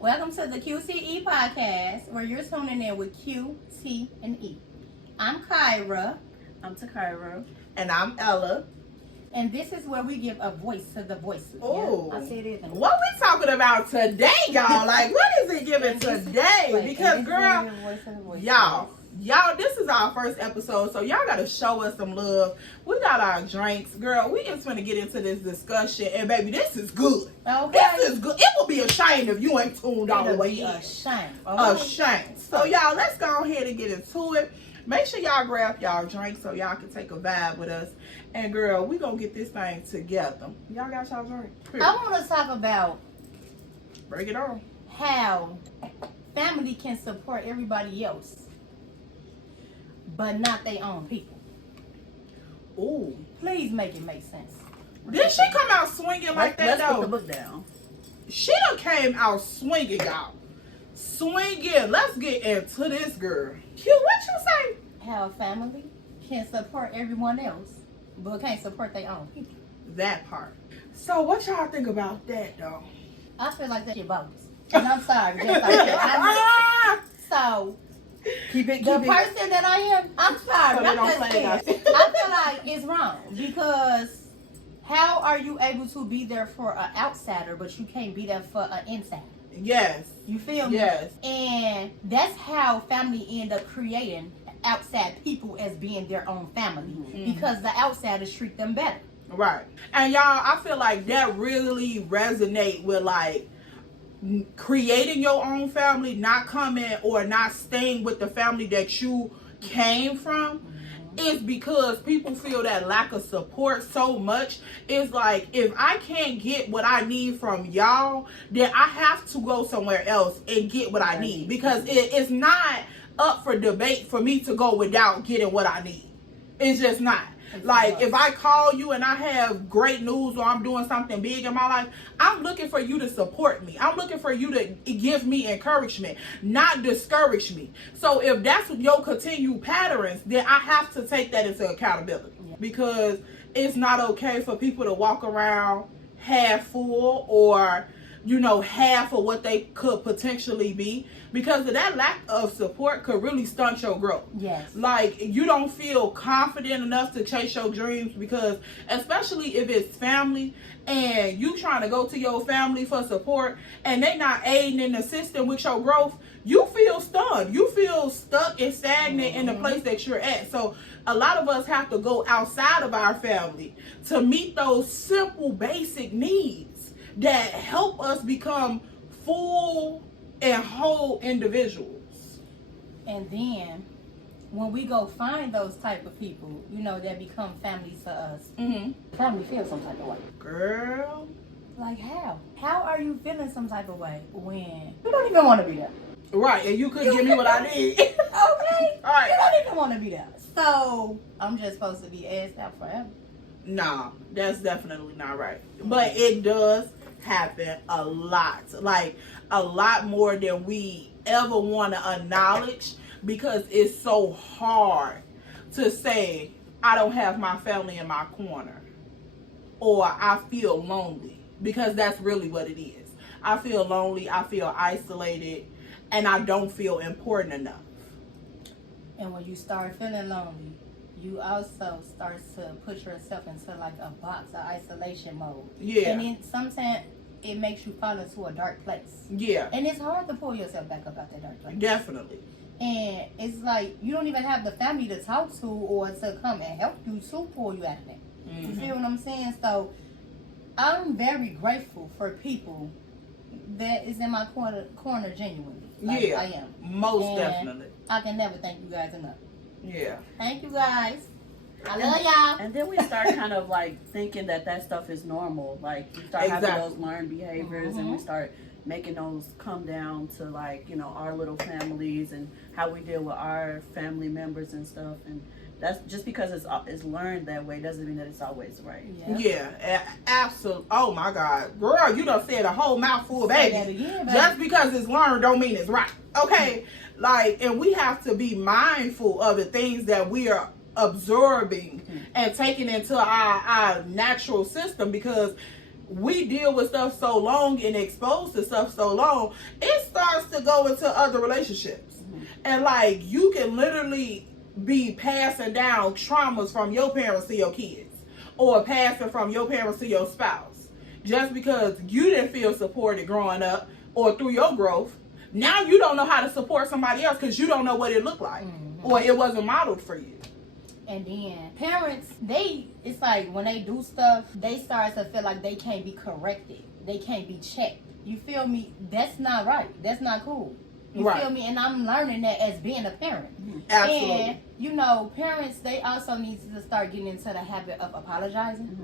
Welcome to the QTE Podcast, where you're tuning in with Q, T, and E. I'm Kyra. I'm Takira. And I'm Ella. And this is where we give a voice to the voiceless. Oh, yeah, I said it. What we talking about today, y'all? Like, what is it giving today? Because, girl, y'all, this is our first episode, so y'all gotta show us some love. We got our drinks, girl. We just gonna get into this discussion, and baby, this is good. Okay. This is good. It will be a shame if you ain't tuned all the way in. A shame. A shame. So, y'all, let's go ahead and get into it. Make sure y'all grab y'all drinks so y'all can take a vibe with us. And girl, we gonna get this thing together. Y'all got y'all drink? I want to talk about Break it on. how family can support everybody else, but not their own people. Ooh. Please make it make sense. Did she come out swinging like that, Let's though? put the book down. She done came out swinging, y'all. Swinging. Let's get into this, girl. Q, what you say? How family can support everyone else, but can't support their own people. That part. So what y'all think about that, though? I feel like that's your bogus. And I'm sorry, just like that. So, Keep it. the person that I am, I'm sorry, Put it I'm on just play, saying. guys. I feel like it's wrong because how are you able to be there for an outsider, but you can't be there for an insider? Yes. You feel me? Yes. And that's how family end up creating outside people as being their own family because the outsiders treat them better. Right. And y'all, I feel like that really resonate with like creating your own family, not coming or not staying with the family that you came from. Is because people feel that lack of support so much. It's like, if I can't get what I need from y'all, then I have to go somewhere else and get what I need, because it's not up for debate for me to go without getting what I need. It's just not. Like, if I call you and I have great news or I'm doing something big in my life, I'm looking for you to support me. I'm looking for you to give me encouragement, not discourage me. So if that's your continued patterns, then I have to take that into accountability, because it's not okay for people to walk around half full or, you know, half of what they could potentially be, because of that lack of support could really stunt your growth. Yes. Like, you don't feel confident enough to chase your dreams, because especially if it's family and you trying to go to your family for support and they not aiding and assisting with your growth, you feel stunned. You feel stuck and stagnant in the place that you're at. So a lot of us have to go outside of our family to meet those simple basic needs that help us become full and whole individuals. And then when we go find those type of people, you know, that become families to us, family feels some type of way. Girl. Like how? How are you feeling some type of way when you don't even want to be there? Right, and you couldn't give me what I need. Okay. All right. You don't even want to be there. So I'm just supposed to be asked out forever. Nah, that's definitely not right. But it does happen a lot. Like, a lot more than we ever want to acknowledge, because it's so hard to say, I don't have my family in my corner, or I feel lonely, because that's really what it is. I feel lonely, I feel isolated, and I don't feel important enough. And when you start feeling lonely, you also start to put yourself into like a box of isolation mode. Yeah. And then sometimes it makes you fall into a dark place. Yeah. And it's hard to pull yourself back up out that dark place. Definitely. And it's like you don't even have the family to talk to or to come and help you to pull you out of that. You feel what I'm saying? So I'm very grateful for people that is in my corner genuinely. Like, Yeah. I am. Most And definitely. I can never thank you guys enough. Yeah. Thank you guys. I love y'all. And then we start kind of like thinking that stuff is normal. Like, we start having those learned behaviors, and we start making those come down to, like, you know, our little families and how we deal with our family members and stuff. And that's just because it's learned that way doesn't mean that it's always right. Yeah, absolutely. Oh my God, girl, you done said a whole mouthful, baby. Say that again, baby. Just because it's learned don't mean it's right. Okay, like, and we have to be mindful of the things that we are absorbing and taking into our natural system, because we deal with stuff so long and exposed to stuff so long, it starts to go into other relationships. And like, you can literally be passing down traumas from your parents to your kids, or passing from your parents to your spouse, just because you didn't feel supported growing up or through your growth. Now you don't know how to support somebody else because you don't know what it looked like, or it wasn't modeled for you. And then parents, it's like when they do stuff, they start to feel like they can't be corrected. They can't be checked. You feel me? That's not right. That's not cool. You feel me? And I'm learning that as being a parent. Absolutely. And, you know, parents, they also need to start getting into the habit of apologizing.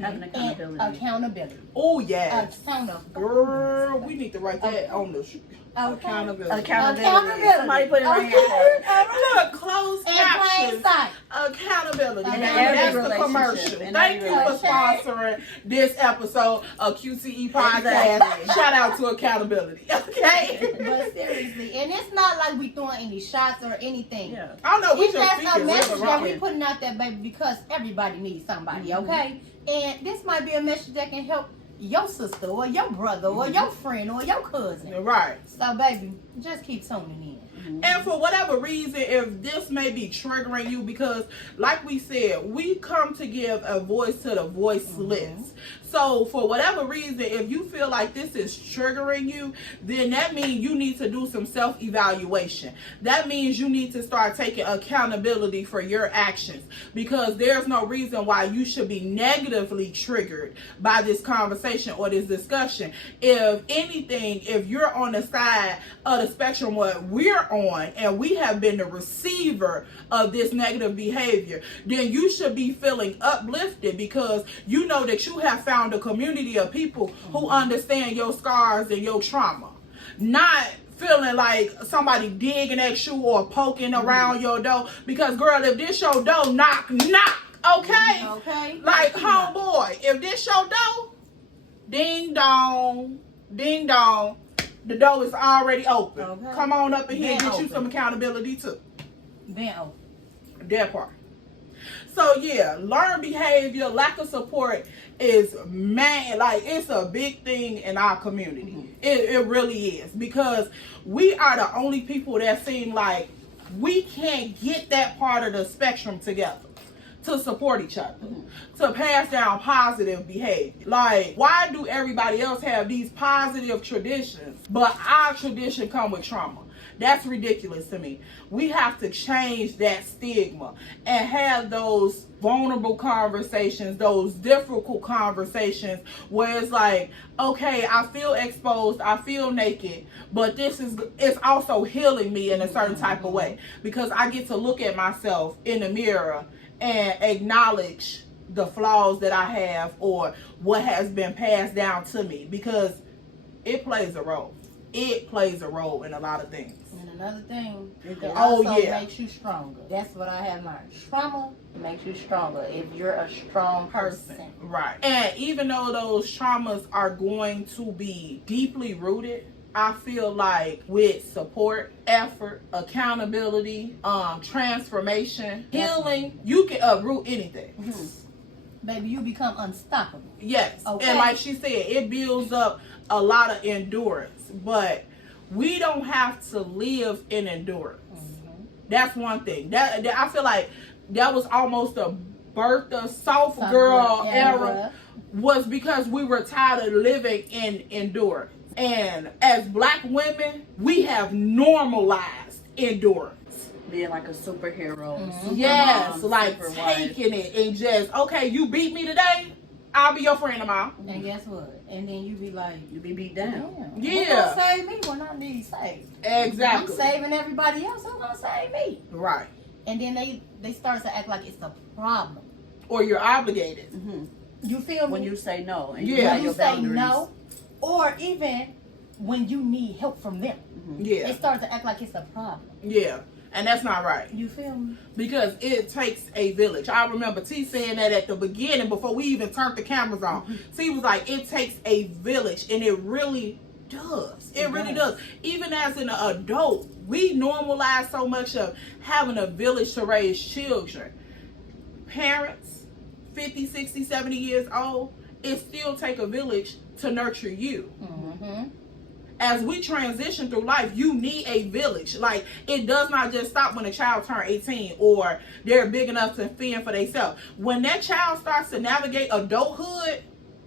Having accountability. And accountability. Oh, yeah. Accountability. Girl, we need to write that on the accountability. Accountability. Somebody put it right here. Look, closed captions. Accountability. That's the commercial. Thank you for sponsoring this episode of QTE Podcast. Exactly. Shout out to accountability. Okay? But seriously, and it's not like we throwing any shots or anything. Yeah. I don't know. We It's just just a message speaking. that we putting out there, baby, because everybody needs somebody, okay? And this might be a message that can help your sister or your brother or your friend or your cousin. Right. So, baby, just keep tuning in. And for whatever reason, if this may be triggering you, because like we said, we come to give a voice to the voiceless. So for whatever reason, if you feel like this is triggering you, then that means you need to do some self-evaluation. That means you need to start taking accountability for your actions, because there's no reason why you should be negatively triggered by this conversation or this discussion. If anything, if you're on the side of the spectrum what we're on, and we have been the receiver of this negative behavior, then you should be feeling uplifted, because you know that you have found a community of people who understand your scars and your trauma. Not feeling like somebody digging at you or poking around your door, because girl, if this your door, knock, okay? Okay. Like, homeboy, if this your door, ding dong, the door is already open. Okay. Come on up in here and Been get you open. some accountability too. Then, That part. So yeah, learned behavior, lack of support is, man, like, it's a big thing in our community. It really is, because we are the only people that seem like we can't get that part of the spectrum together to support each other, to pass down positive behavior. Like, why do everybody else have these positive traditions, but our tradition come with trauma? That's ridiculous to me. We have to change that stigma and have those vulnerable conversations, those difficult conversations where it's like, okay, I feel exposed, I feel naked, but it's also healing me in a certain type of way, because I get to look at myself in the mirror and acknowledge the flaws that I have or what has been passed down to me, because it plays a role. It plays a role in a lot of things. and another thing, it Oh, also yeah. makes you stronger. That's what I have learned. Trauma makes you stronger if you're a strong person. Right. And even though those traumas are going to be deeply rooted, I feel like with support, effort, accountability, transformation, healing, you can uproot anything. Baby, you become unstoppable. Yes. Okay. And like she said, it builds up a lot of endurance. But we don't have to live in endurance. That's one thing. That I feel like that was almost a birth of soft girl era, was because we were tired of living in endurance. And as black women, we have normalized endurance. Being like a superhero. Yes, Supermom, like superwife. taking it and just, okay, you beat me today, I'll be your friend tomorrow. And guess what? And then you be like, You be beat down. damn, Yeah. who gonna save me when I need saved? Exactly. I'm saving everybody else. Who's gonna save me? Right. And then they start to act like it's a problem. Or you're obligated. You feel me? When you say no and you Yeah. have When your you say boundaries. no, or even when you need help from them, they Yeah. start to act like it's a problem. Yeah. And that's not right. You feel me? Because it takes a village. I remember T saying that at the beginning before we even turned the cameras on. T was like, it takes a village. And it really does. It really does. Even as an adult, we normalize so much of having a village to raise children. Parents, 50, 60, 70 years old, it still take a village to nurture you. Mm-hmm. As we transition through life, you need a village. Like, it does not just stop when a child turns 18 or they're big enough to fend for themselves. When that child starts to navigate adulthood,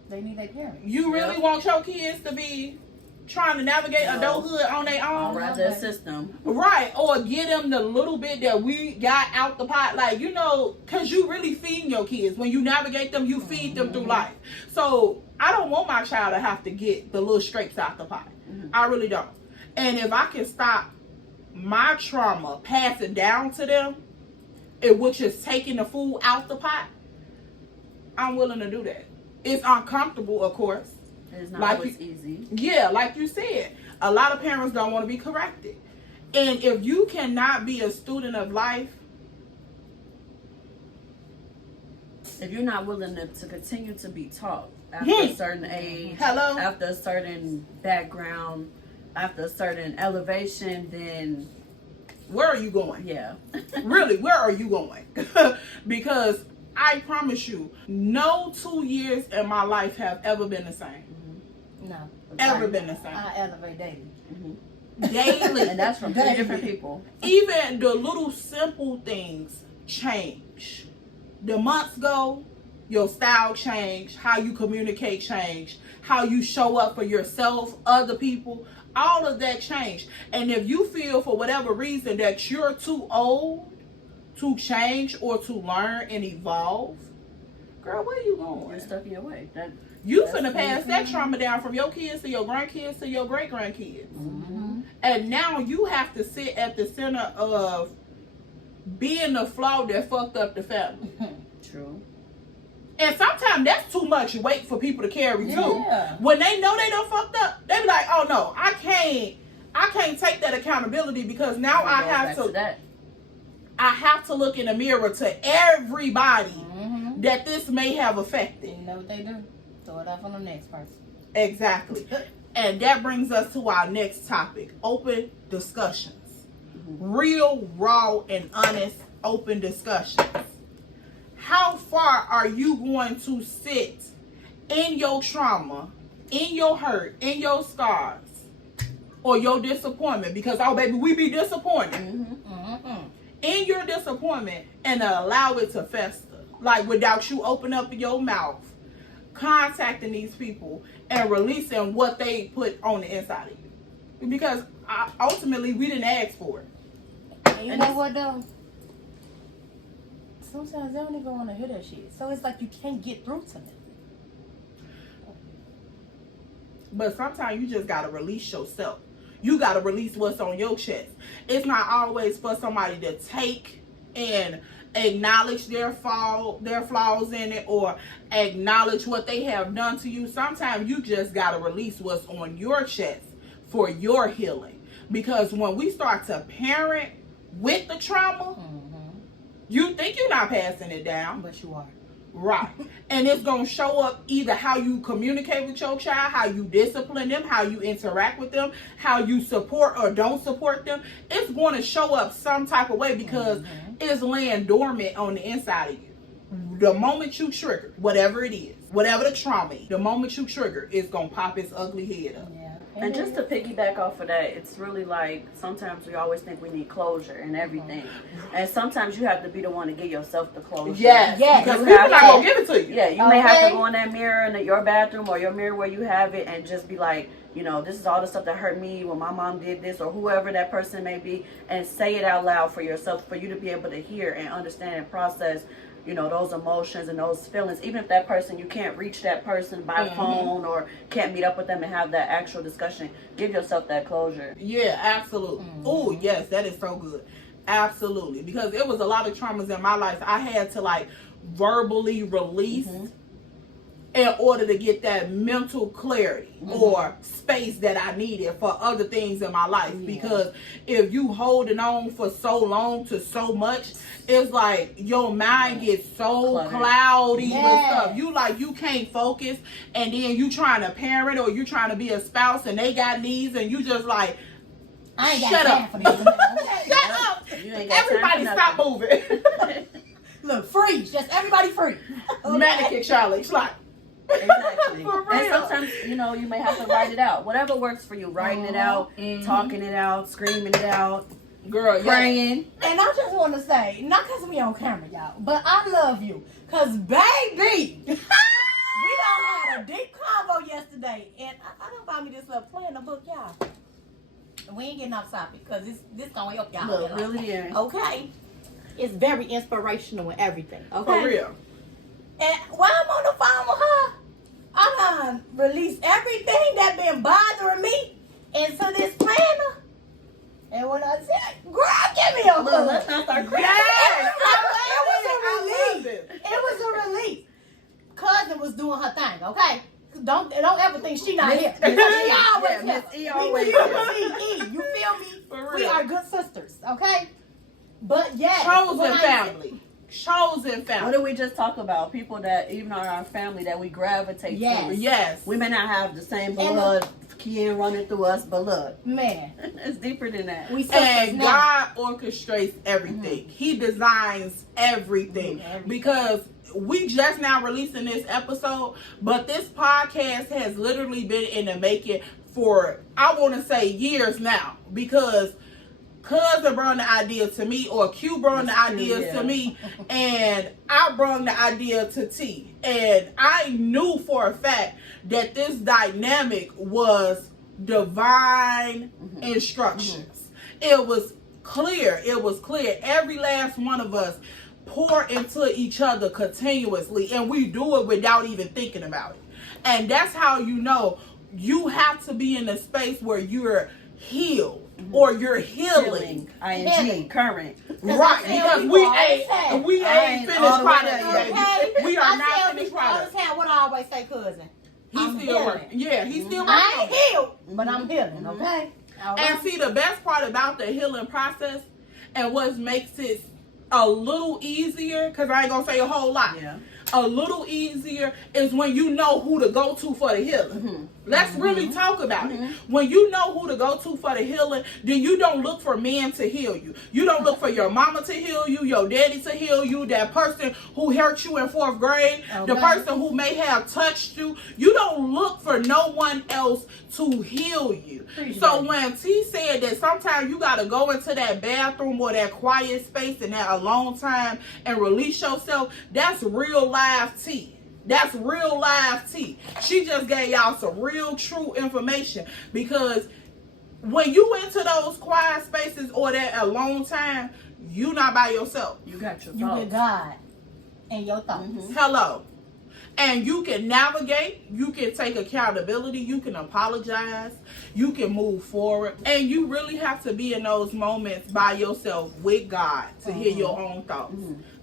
they need their parents. You really want your kids to be trying to navigate adulthood on their own? Or the system. Right. Or get them the little bit that we got out the pot. Like, you know, because you really feed your kids. When you navigate them, you feed them through life. So I don't want my child to have to get the little scrapes out the pot. I really don't. And if I can stop my trauma passing down to them, which is taking the food out the pot, I'm willing to do that. It's uncomfortable, of course. It's not always easy. Yeah, like you said, a lot of parents don't want to be corrected. And if you cannot be a student of life, if you're not willing to continue to be taught after a certain age, after a certain background, after a certain elevation, then where are you going? Yeah. Really, where are you going? Because I promise you, no 2 years in my life have ever been the same. Mm-hmm. No. Ever been the same. I elevate daily. Mm-hmm. Daily. And that's from 2 different people. Even the little simple things change. The months go, your style change, how you communicate change, how you show up for yourself, other people, all of that change. And if you feel for whatever reason that you're too old to change or to learn and evolve, girl, where you going? You're stuck in your way. You finna pass that trauma down from your kids to your grandkids to your great grandkids. Mm-hmm. And now you have to sit at the center of being the flaw that fucked up the family. True. And sometimes that's too much weight for people to carry too. Yeah. When they know they done fucked up, they be like, oh no, I can't take that accountability because now I have to look in the mirror to everybody that this may have affected. You know what they do? Throw it off on the next person. Exactly. And that brings us to our next topic, open discussions. Real, raw, and honest open discussions. How far are you going to sit in your trauma, in your hurt, in your scars, or your disappointment? Because, oh baby, we be disappointed. In your disappointment and allow it to fester. Like, without you open up your mouth, contacting these people and releasing what they put on the inside of you. Because ultimately, we didn't ask for it. And you know what though? Sometimes they don't even want to hear that shit. So it's like you can't get through to them. But sometimes you just gotta release yourself. You gotta release what's on your chest. It's not always for somebody to take and acknowledge their flaws in it, or acknowledge what they have done to you. Sometimes you just gotta release what's on your chest for your healing. Because when we start to parent with the trauma, you think you're not passing it down, but you are. Right. And it's going to show up either how you communicate with your child, how you discipline them, how you interact with them, how you support or don't support them. It's going to show up some type of way because it's laying dormant on the inside of you. The moment you trigger, whatever it is, whatever the trauma is, the moment you trigger, it's going to pop its ugly head up. Yeah. And just to piggyback off of that, it's really like sometimes we always think we need closure and everything. And sometimes you have to be the one to give yourself the closure. Yes. Because people not going to give it to you. Yeah, you may have to go in that mirror in your bathroom or your mirror where you have it and just be like, you know, this is all the stuff that hurt me when my mom did this, or whoever that person may be, and say it out loud for yourself, for you to be able to hear and understand and process, you know, those emotions and those feelings. Even if that person, you can't reach that person by phone or can't meet up with them and have that actual discussion, give yourself that closure. Yeah, absolutely. Oh, yes, that is so good. Absolutely. Because it was a lot of traumas in my life I had to like verbally release in order to get that mental clarity or space that I needed for other things in my life. Because if you holding on for so long to so much, it's like your mind gets so cloudy with stuff. You can't focus, and then you trying to parent or you trying to be a spouse and they got needs and you just like, I ain't shut got up. time for this. Shut up. Everybody stop moving. Look, freeze. Just everybody free. Mannequin challenge. Like, Exactly. For real. And sometimes, you know, you may have to write it out. Whatever works for you. Writing it out, talking it out, screaming it out, girl, praying. And I just want to say, not because we on camera, y'all, but I love you. Because, baby, we done had a deep convo yesterday. And I done found me this little plan in the book, y'all. And we ain't getting off topic because this going to help y'all. Look, really is. Okay? It's very inspirational and everything. Okay? For real. And while I'm on the phone with her, I done released everything that been bothering me into this planner. And when I said, girl, give me a hug. Look, let's not start crying. Yes, It was a relief. it. It was a relief. Cousin was doing her thing, okay? Don't ever think she not here. She always Miss here. E always We here. QTE, you feel me? For We real. are good sisters, okay? But yeah, Chosen family. Chosen What family. did we just talk about? People that even are our family that we gravitate Yes. to. Yes. We may not have the same blood kin running through us, but look, man, it's deeper than that. we sisters And now. God orchestrates everything. He designs everything. Everything. Because we just now releasing this episode, but this podcast has literally been in the making for, I want to say, years now. Because cousin brought the idea to me, or Q brought the idea to me, and I brought the idea to T. And I knew for a fact that this dynamic was divine instructions. It was clear. It was clear. Every last one of us pour into each other continuously, and we do it without even thinking about it. And that's how you know you have to be in a space where you're healed or you're healing. ING, current. Right, because we ain't finished all the way product, there baby. Okay? We are I not tell finished people all the product. time what I always say, cousin. I'm He's still healing. working. Yeah, he's still working. I ain't healed, but I'm healing, okay? All And right? see, the best part about the healing process and what makes it a little easier, because I ain't going to say a whole lot. Yeah. A little easier is when you know who to go to for the healing. Let's really talk about it. When you know who to go to for the healing, then you don't look for men to heal you. You don't look for your mama to heal you, your daddy to heal you, that person who hurt you in 4th grade, the Okay. person who may have touched you. You don't look for no one else to heal you. So when T said that sometimes you got to go into that bathroom or that quiet space and that alone time and release yourself, that's real live T. That's real live tea. She just gave y'all some real true information, because when you into those quiet spaces or that alone time, you not by yourself. You got your You thoughts. with God and your thoughts. Hello. And you can navigate, you can take accountability, you can apologize, you can move forward. And you really have to be in those moments by yourself with God to hear your own thoughts,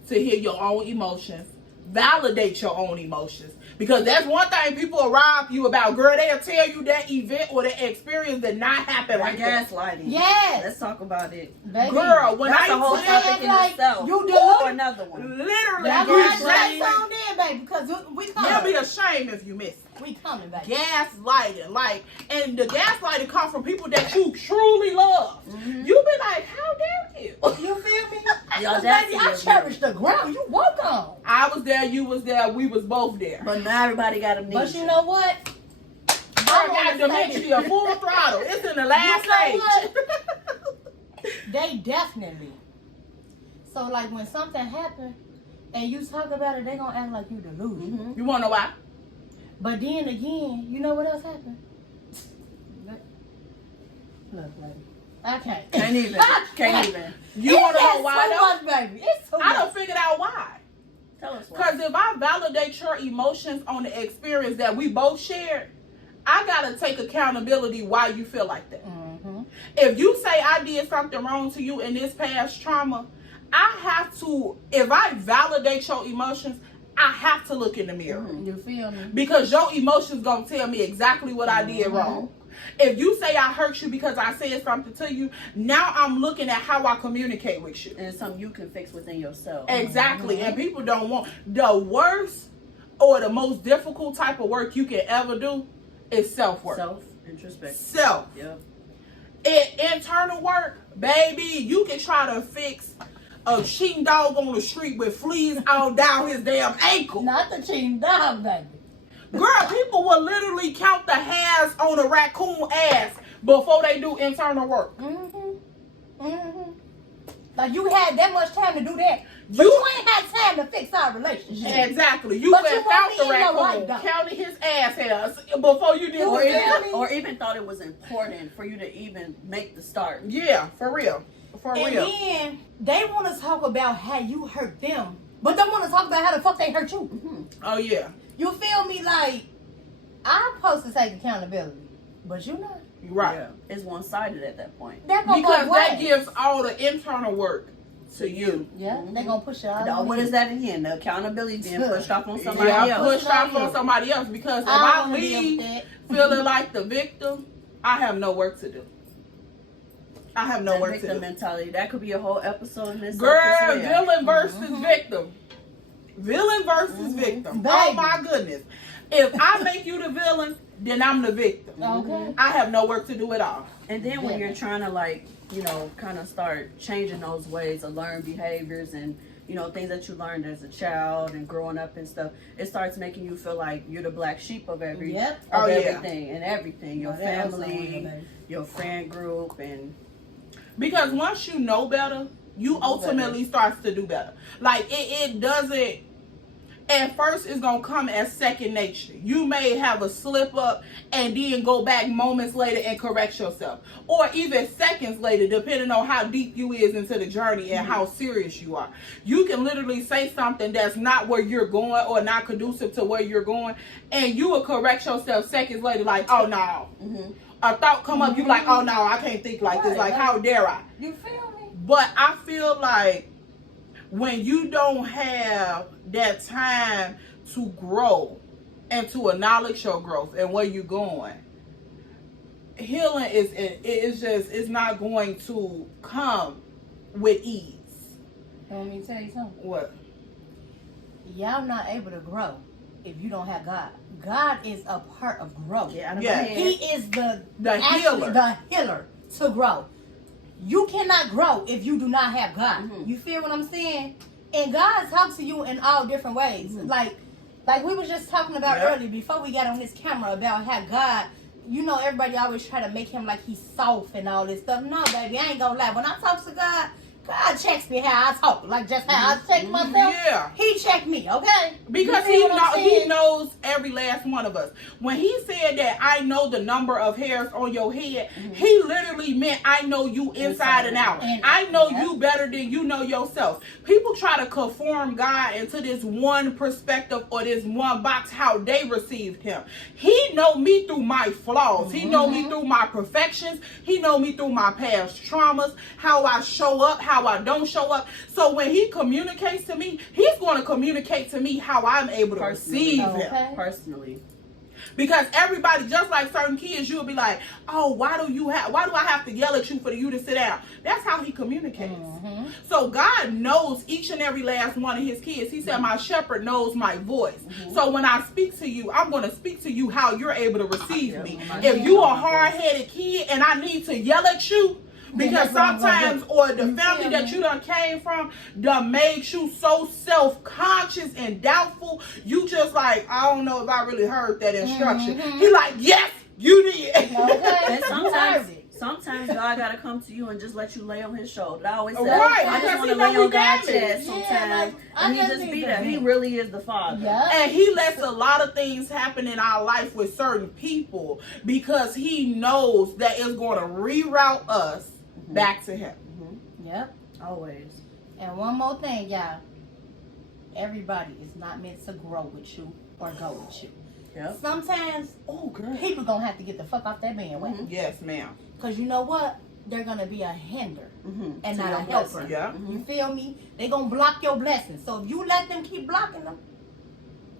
to hear your own emotions. Validate your own emotions, because that's one thing people will rob you about. Girl, they'll tell you that event or that experience did not happen like that. Gaslighting. Yes. Let's talk about it. Baby. Girl, when That's I a whole tell topic in like, itself. you do Or it. another one. literally, That's you why shame. that's on there, baby, because we You'll coming. be ashamed if you miss it. We coming, baby. Gaslighting, like, and the gaslighting comes from people that you truly love. You be like, how dare you? You feel me? The 'Cause, audacity baby, I of you. cherish the ground you walk on. I was there, you was there, we was both there. But not everybody got amnesia. But you know what? I got dementia, full throttle. It's in the last You know stage. They definitely. So like when something happen and you talk about it, they gonna act like you delusional. You wanna know why? But then again, you know what else happened? Look, baby. I can't. Can't even. Can't even. You wanna know why It's though? too much, baby. It's too I much. done figured out why. Tell us why. Because if I validate your emotions on the experience that we both shared, I gotta take accountability why you feel like that. If you say I did something wrong to you in this past trauma, I have to, if I validate your emotions, I have to look in the mirror. You feel me? Because your emotions gonna tell me exactly what I did wrong. If you say I hurt you because I said something to you, now I'm looking at how I communicate with you. And it's something you can fix within yourself. Exactly. And people don't want, the worst or the most difficult type of work you can ever do is self-work. Self-introspection. Self. Yep. Internal work, baby, you can try to fix a cheating dog on the street with fleas all down his damn ankle. Not the cheating dog, baby. Girl, people will literally count the hairs on a raccoon ass before they do internal work. Like you had that much time to do that. But you ain't had time to fix our relationship. Exactly. You But went you out want the me in your raccoon, life, though. counted his ass hairs before you did Or even thought it was important for you to even make the start. Yeah, for real. For and real. then they want to talk about how you hurt them, but they want to talk about how the fuck they hurt you. Oh, yeah. You feel me? Like, I'm supposed to take accountability, but you not. Right. Yeah. It's one-sided at that point. That gonna Because go that away. gives all the internal work to you. Yeah, they gonna push it all Now, on what you. is that again? The accountability being pushed off on somebody Yeah, else. pushed off on somebody else. Because if I I don't wanna deal with leave that. feeling like the victim, I have no work to do. I have no That work to victim do. mentality. That could be a whole episode in this. Girl, villain versus victim. Villain versus victim. Baby. Oh my goodness. If I make you the villain, then I'm the victim. Okay. I have no work to do at all. And then when you're trying to kind of start changing those ways of learned behaviors and, things that you learned as a child and growing up and stuff, it starts making you feel like you're the black sheep of everything. And everything. Your family, your friend group, and Because once you know better, you ultimately starts to do better. Like it doesn't. At first, it's gonna come as second nature. You may have a slip up and then go back moments later and correct yourself, or even seconds later, depending on how deep you is into the journey and how serious you are. You can literally say something that's not where you're going or not conducive to where you're going, and you will correct yourself seconds later, like, oh no. A thought come up, you like, oh no, I can't think like this. Like, how dare I? You feel me? But I feel like when you don't have that time to grow and to acknowledge your growth and where you're going, healing it's not going to come with ease. You want me to tell you something? What? Y'all not able to grow if you don't have God. God is a part of growth. Yeah. He is the healer. The healer to grow. You cannot grow if you do not have God. You feel what I'm saying? And God talks to you in all different ways. Like we was just talking about earlier before we got on this camera about how God, everybody always try to make him like he's soft and all this stuff. No, baby, I ain't gonna lie. When I talk to God, God checks me how I talk, like just how I check myself. Yeah. He checked me, okay? Because he knows every last one of us. When he said that I know the number of hairs on your head, he literally meant I know you inside and out. I know you better than you know yourself. People try to conform God into this one perspective or this one box how they received him. He know me through my flaws. He know me through my perfections. He know me through my past traumas, how I show up, how I don't show up. So when he communicates to me, he's going to communicate to me how I'm able to receive him. Personally. Because everybody, just like certain kids, you'll be like, oh, why do I have to yell at you for you to sit down? That's how he communicates. So God knows each and every last one of his kids. He said, my shepherd knows my voice. So when I speak to you, I'm going to speak to you how you're able to receive me. If you a hard-headed kid and I need to yell at you, because sometimes, or the family that you done came from done made you so self-conscious and doubtful, you just like, I don't know if I really heard that instruction. He like, yes, you did. Okay. And sometimes God gotta come to you and just let you lay on his shoulder. I always say, Right, I just because want he to lay know on we God's damaged. chest sometimes. Yeah, like, and he I just just be need there. to He be. really is the Father. Yeah. And he lets a lot of things happen in our life with certain people because he knows that it's going to reroute us back to him. Yep. Always. And one more thing, y'all. Everybody is not meant to grow with you or go with you. Yep. Sometimes, people gonna have to get the fuck off that bandwagon. Yes, ma'am. Because you know what? They're gonna be a hinder and not a helper. Yeah. You feel me? They gonna block your blessings. So if you let them keep blocking them,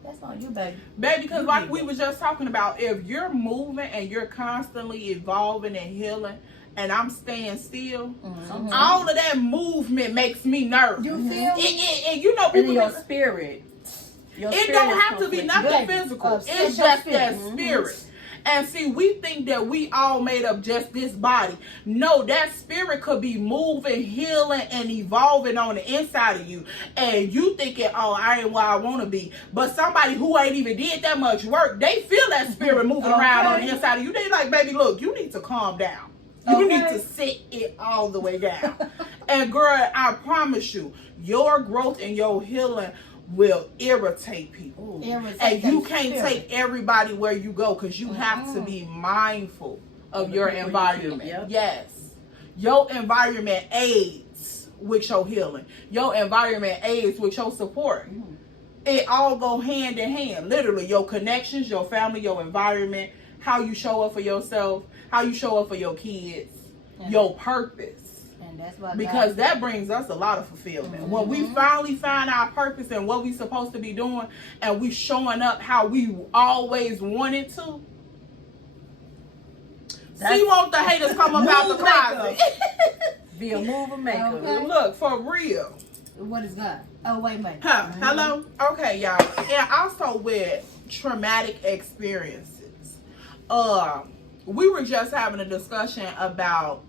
that's on you, baby. Baby, because like we were just talking about, if you're moving and you're constantly evolving and healing, and I'm staying still, all of that movement makes me nervous. You feel me? And you know, And people your spirit. it don't have to be nothing Baby, physical. it's It's your just spirit. that spirit. And see, we think that we all made up just this body. No, that spirit could be moving, healing, and evolving on the inside of you. And you thinking, oh, I ain't where I want to be. But somebody who ain't even did that much work, they feel that spirit moving around on the inside of you. They like, baby, look, you need to calm down. You need to sit it all the way down. And girl, I promise you, your growth and your healing will irritate people. And you can't take everybody where you go, because you have to be mindful of your environment. Yep. Yes. Your environment aids with your healing. Your environment aids with your support. It all go hand in hand. Literally, your connections, your family, your environment, how you show up for yourself, how you show up for your kids, your purpose. And that's why because that brings us a lot of fulfillment. When we finally find our purpose and what we're supposed to be doing, and we showing up how we always wanted to. See, won't the haters come up out the closet? Be a mover maker. Okay. Look, for real. What is God? Oh, wait a minute. Hello? Okay, y'all. And also with traumatic experiences. We were just having a discussion about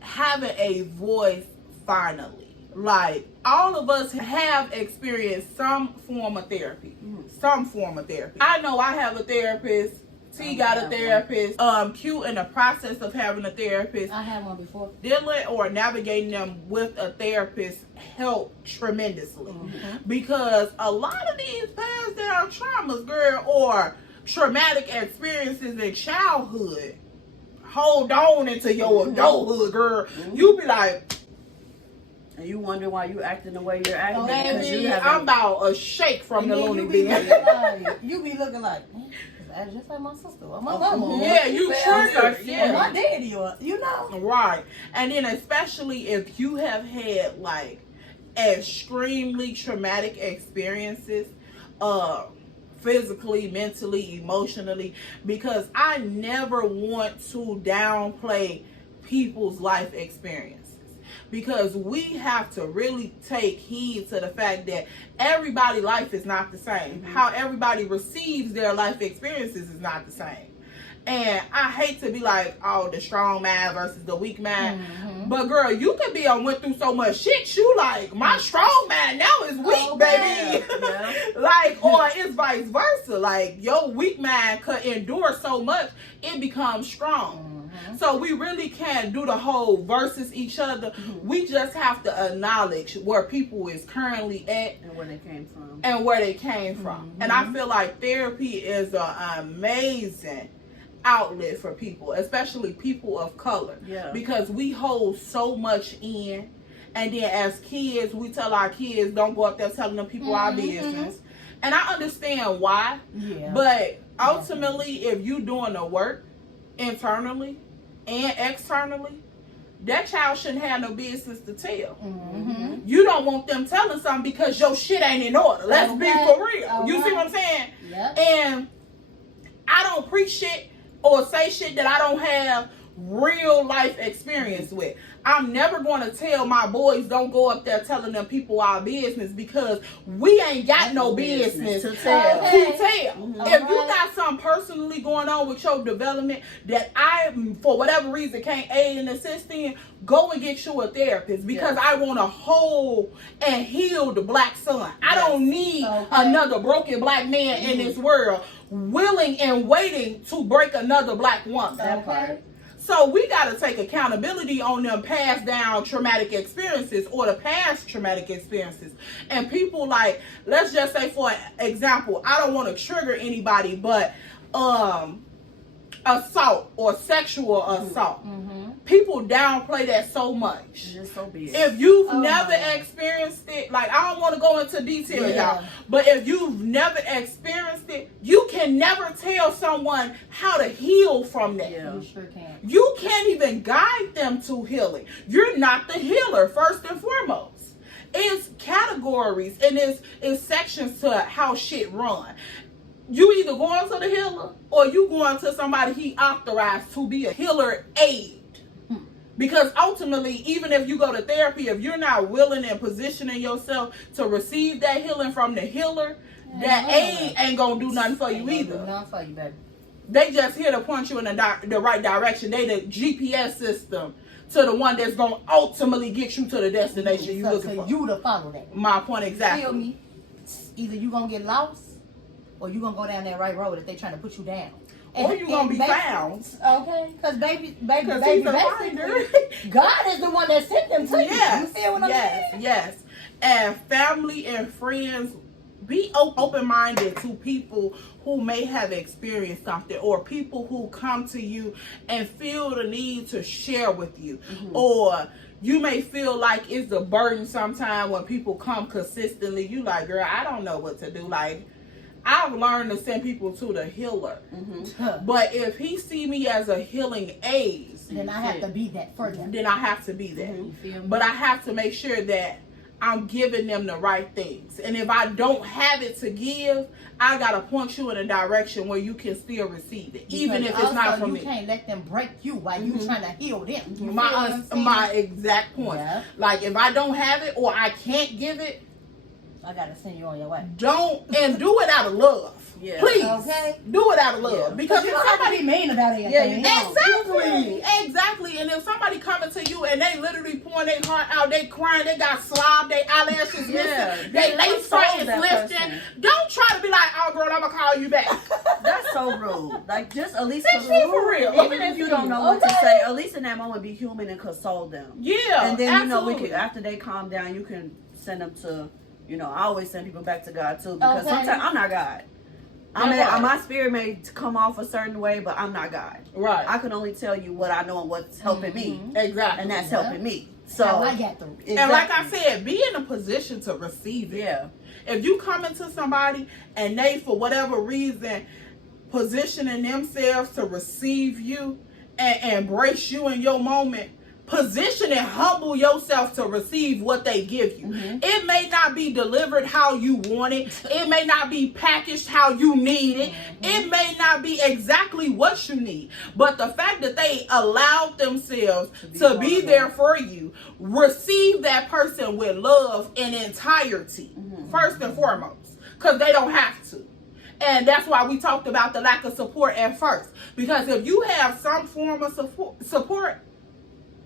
having a voice finally. Like, all of us have experienced some form of therapy. Some form of therapy. I know I have a therapist. T got a therapist. Q in the process of having a therapist. I had one before. Dealing or navigating them with a therapist helped tremendously. Because a lot of these passed down traumas, girl, or traumatic experiences in childhood, hold on into your adulthood, girl. You be like, and you wonder why you acting the way you're acting. baby, I'm about a shake from the loony bin. You be looking like, man, that's just like my sister or my mama. Yeah, you triggered. Yeah, my daddy, you know. Right. And then especially if you have had like extremely traumatic experiences, physically, mentally, emotionally, because I never want to downplay people's life experiences, because we have to really take heed to the fact that everybody's life is not the same. How everybody receives their life experiences is not the same. And I hate to be like, oh, the strong man versus the weak man. But girl, you could be went through so much shit, you like, my strong man now is weak, baby. Yeah. Like, or it's vice versa. Like, your weak man could endure so much, it becomes strong. So we really can't do the whole versus each other. We just have to acknowledge where people is currently at And where they came from. And I feel like therapy is an amazing outlet for people, especially people of color, because we hold so much in, and then as kids we tell our kids don't go up there telling them people our business, and I understand why, but ultimately if you doing the work internally and externally, that child shouldn't have no business to tell. You don't want them telling something because your shit ain't in order. Let's be for real. You see what I'm saying? And I don't preach shit or say shit that I don't have real life experience with. I'm never going to tell my boys don't go up there telling them people our business, because we ain't got no business to tell. If you got something personally going on with your development that I, for whatever reason, can't aid and assist in, go and get you a therapist, because I want to hold and heal the black son. I don't need another broken black man in this world willing and waiting to break another black woman. So we got to take accountability on them passed down traumatic experiences, or the past traumatic experiences. And people, like, let's just say, for example, I don't want to trigger anybody, but assault or sexual assault. People downplay that so much. If you've never experienced it, like, I don't want to go into detail, y'all, but if you've never experienced it, you can never tell someone how to heal from that. You sure can. You can't even guide them to healing. You're not the healer, first and foremost. It's categories and it's sections to how shit run. You either going to the healer or you going to somebody he authorized to be a healer aid. Because ultimately, even if you go to therapy, if you're not willing and positioning yourself to receive that healing from the healer, that aid ain't gonna do nothing for you either. Nothing for you, baby. They just here to point you in the right direction. They the GPS system to the one that's going to ultimately get you to the destination you're looking for. You to follow that. My point exactly. Feel me? Either you going to get lost or you going to go down that right road if they trying to put you down. Or you going to be found. Okay? Because baby, God is the one that sent them to you. You feel what I'm saying? Yes. And family and friends, be open-minded to people who may have experienced something, or people who come to you and feel the need to share with you. Or you may feel like it's a burden sometimes when people come consistently. You like, girl, I don't know what to do. Like, I've learned to send people to the healer. But if he see me as a healing aid, then I have to be that for them. Then I have to be that. You feel me? But I have to make sure that I'm giving them the right things. And if I don't have it to give, I got to point you in a direction where you can still receive it. Because even if it's not from me. You can't let them break you while you trying to heal them. My exact point. Yeah. Like, if I don't have it or I can't give it, I got to send you on your way. Don't, and do it out of love. Yeah. Please. Okay. Do it out of love. Yeah. Because you if don't somebody have to be mean about it. Exactly. And if somebody coming to you and they literally pouring their heart out, they crying, they got slob, they eyelashes missing, they lace front is lifting, don't try to be like, oh girl, I'm gonna call you back. That's so rude. Like, just at least for real. Even if you don't know what to say, at least in that moment be human and console them. Yeah. And then absolutely. we can, after they calm down, you can send them to, I always send people back to God too, because sometimes I'm not God. My spirit may come off a certain way, but I'm not God. Right. I can only tell you what I know and what's helping me. Exactly. And that's helping me. So I get through. Exactly. And like I said, be in a position to receive it. Yeah. If you come into somebody and they, for whatever reason, positioning themselves to receive you and embrace you in your moment, position and humble yourself to receive what they give you. It may not be delivered how you want it. It may not be packaged how you need it. It may not be exactly what you need. But the fact that they allowed themselves to be there for you, receive that person with love in entirety, first and foremost, because they don't have to. And that's why we talked about the lack of support at first. Because if you have some form of support,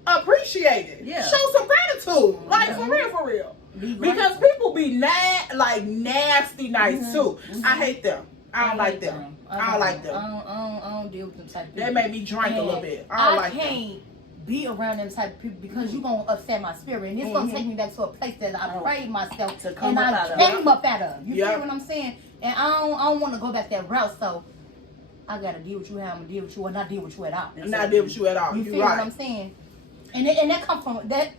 appreciate it. Yeah. Show some gratitude. Like, for real. Because people be nasty nice too. I hate them. I don't like them. I don't like them. I don't deal with them type of people. They make me drink a little bit. I don't like them. I can't be around them type of people because you're going to upset my spirit. And it's going to take me back to a place that I prayed myself to come and up I came up out of. You feel what I'm saying? And I don't want to go back that route, so I got to deal with you how I'm going to deal with you or not deal with you at all. Not deal with you at all. You feel what I'm saying? And that comes from, that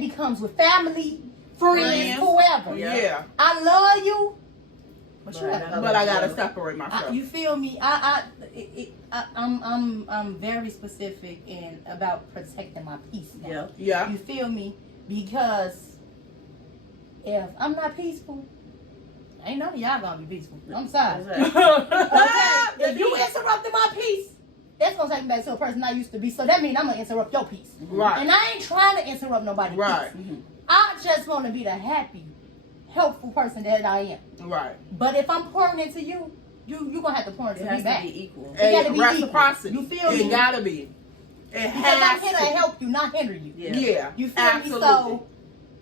becomes with family, friends, whoever. Yeah. I love you. But I gotta separate myself. You feel me? I'm very specific about protecting my peace now. Yeah. You feel me? Because if I'm not peaceful, ain't none of y'all gonna be peaceful. I'm sorry. If you interrupted my peace, that's gonna take me back to a person I used to be. So that means I'm gonna interrupt your peace. Right. And I ain't trying to interrupt nobody's right. peace. I just want to be the happy, helpful person that I am. Right. But if I'm pouring into you, you gonna have to pour into me back. It has to be equal. It gotta be reciprocity. You feel me? It gotta be. It because has I'm here to help you, not hinder you. Yeah. You feel absolutely. me? So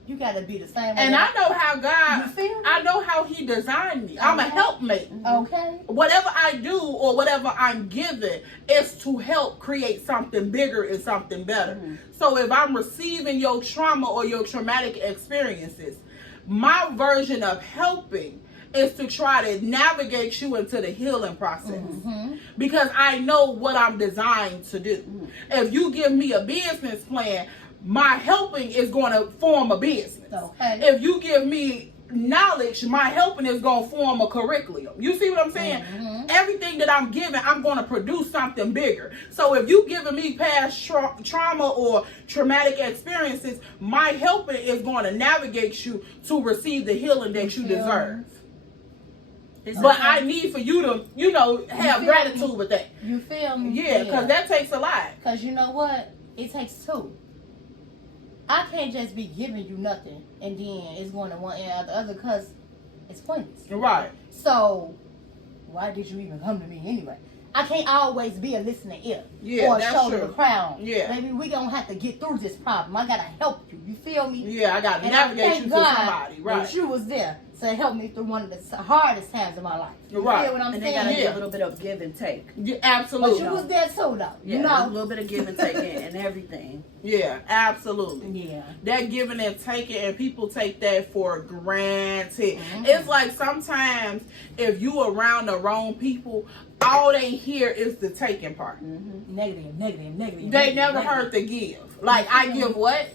you gotta be the same way. And I know how God, you feel me? I know how He designed me. I'm a helpmate. Okay. Whatever I do or whatever I'm given is to help create something bigger and something better. So if I'm receiving your trauma or your traumatic experiences, my version of helping is to try to navigate you into the healing process. Because I know what I'm designed to do. If you give me a business plan, my helping is going to form a business. Okay. If you give me knowledge, my helping is going to form a curriculum. You see what I'm saying? Everything that I'm giving, I'm going to produce something bigger. So if you giving me past trauma or traumatic experiences, my helping is going to navigate you to receive the healing that you deserve. But I need for you to, have gratitude with that. You feel me? Yeah, because that takes a lot. Because you know what? It takes two. I can't just be giving you nothing and then it's going to one end or the other because it's pointless. Right. So, why did you even come to me anyway? I can't always be a listening ear Yeah, or a that's shoulder true. to cry on. Yeah. Baby, we gonna have to get through this problem. I gotta help you. You feel me? Yeah, I got to And navigate I you thank to God somebody. Right. that you was there to help me through one of the hardest times of my life. You Right. feel what I'm And saying? they gotta Yeah. get a little bit of give and take. Yeah, But absolutely. you was there too, though. Yeah, You there's a know? little bit of give and take and everything. Yeah, absolutely. Yeah. That giving and taking, and people take that for granted. Mhm. It's like sometimes if you around the wrong people, all they hear is the taking part. Negative. They never heard the give. Like, I give what?